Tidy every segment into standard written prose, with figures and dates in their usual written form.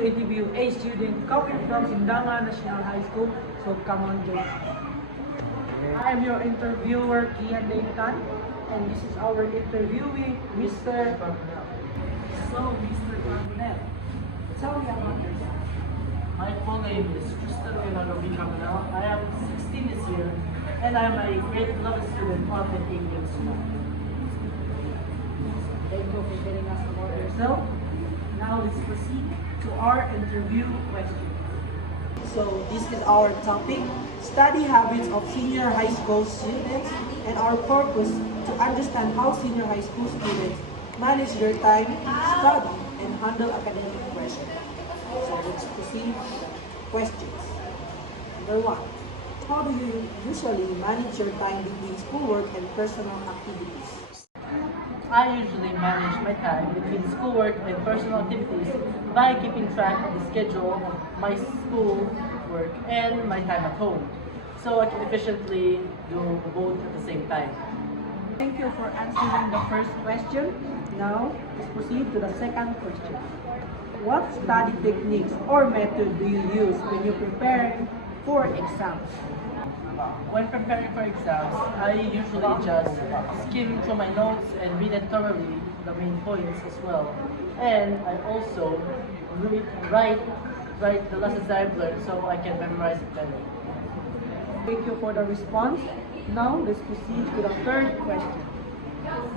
to interview a student coming from Sindanga National High School. So come on, Jay. I am your interviewer, Kian Daytan, and this is our interviewee, Mr. Carbonell. So, Mr. Carbonell, tell me about yourself. My full name is Tristan Leonardo B. Carbonell. I am 16 this year, and I am a grade 11 student of the ABM School. Thank you for telling us about yourself. Now let's proceed to our interview question. So this is our topic, study habits of senior high school students, and our purpose to understand how senior high school students manage their time, study, and handle academic pressure. So let's proceed. Questions. Number 1. How do you usually manage your time between schoolwork and personal activities? I usually manage my time between schoolwork and personal activities by keeping track of the schedule of my school work and my time at home, so I can efficiently do both at the same time. Thank you for answering the first question. Now, let's proceed to the second question. What study techniques or method do you use when you prepare for exams? When preparing for exams, I usually just skim through my notes and read it thoroughly, the main points as well. And I also write the lessons I've learned so I can memorize it better. Thank you for the response. Now, let's proceed to the third question.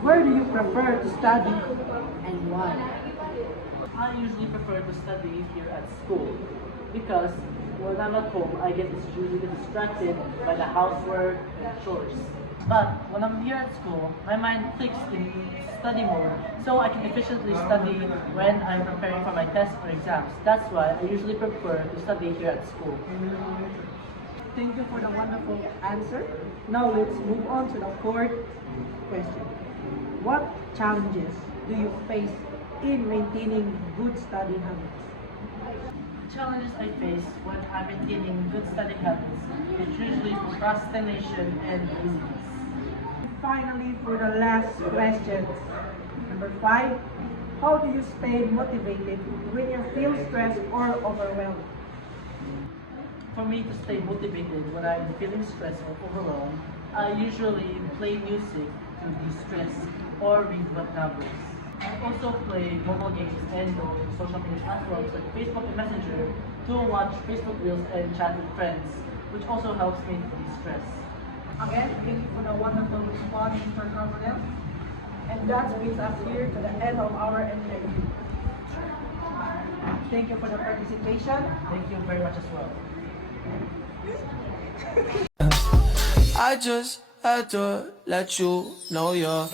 Where do you prefer to study and why? I usually prefer to study here at school because when I'm at home, I get usually distracted by the housework and chores. But when I'm here at school, my mind clicks in study mode, so I can efficiently study when I'm preparing for my tests or exams. That's why I usually prefer to study here at school. Thank you for the wonderful answer. Now, let's move on to the fourth question. What challenges do you face in maintaining good study habits? Challenges I face when I'm maintaining good study habits is usually procrastination and laziness. Finally, for the last question, number 5, how do you stay motivated when you feel stressed or overwhelmed? For me to stay motivated when I'm feeling stressed or overwhelmed, I usually play music to de-stress or read web novels. I also play mobile games and go to social media platforms like Facebook and Messenger to watch Facebook Reels and chat with friends, which also helps me to de-stress. Again, thank you for the wonderful response, Mr. Carbonell. And that brings us here to the end of our interview. Thank you for the participation. Thank you very much as well. I just had to let you know you're